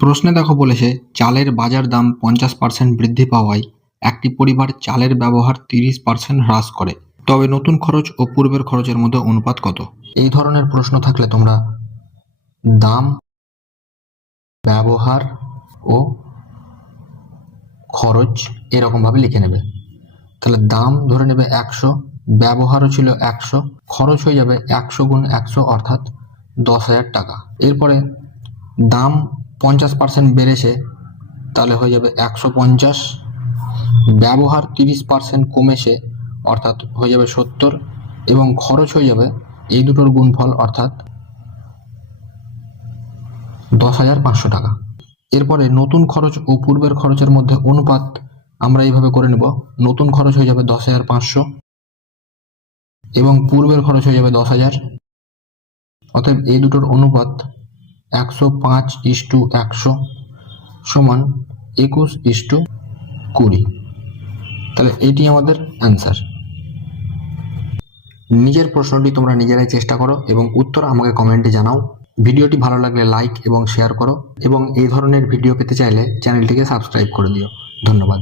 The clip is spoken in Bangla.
প্রশ্নে দেখো বলেছে চালের বাজার দাম 50% বৃদ্ধি পাওয়ায় একটি পরিবার চালের ব্যবহার 30% হ্রাস করে, তবে নতুন খরচ ও পূর্বের খরচের মধ্যে অনুপাত কত? এই ধরনের প্রশ্ন থাকলে তোমরা দাম, ব্যবহার ও খরচ এরকম ভাবে লিখে নেবে। তাহলে দাম ধরে নেবে 100, ব্যবহারও ছিল 100, খরচ হয়ে যাবে 100 গুণ 100 অর্থাৎ 10,000 টাকা। এরপরে দাম 50% বেড়েছে, তাহলে হয়ে যাবে 150, ব্যবহার 30% কমেছে অর্থাৎ হয়ে যাবে 70, এবং খরচ হয়ে যাবে এই দুটোর গুণফল অর্থাৎ 10,500 টাকা। এরপরে নতুন খরচ ও পূর্বের খরচের মধ্যে অনুপাত আমরা এইভাবে করে নেব। নতুন খরচ হয়ে যাবে 10,500 এবং পূর্বের খরচ হয়ে যাবে 10,000, অতএব এই দুটোর অনুপাত 105:100 সমান 21:20। তাহলে এটি আমাদের অ্যান্সার। নিজের প্রশ্নটি তোমরা নিজেরাই চেষ্টা করো এবং উত্তর আমাকে কমেন্টে জানাও। ভিডিওটি ভালো লাগলে লাইক এবং শেয়ার করো, এবং এই ধরনের ভিডিও পেতে চাইলে চ্যানেলটিকে সাবস্ক্রাইব করে দিও। ধন্যবাদ।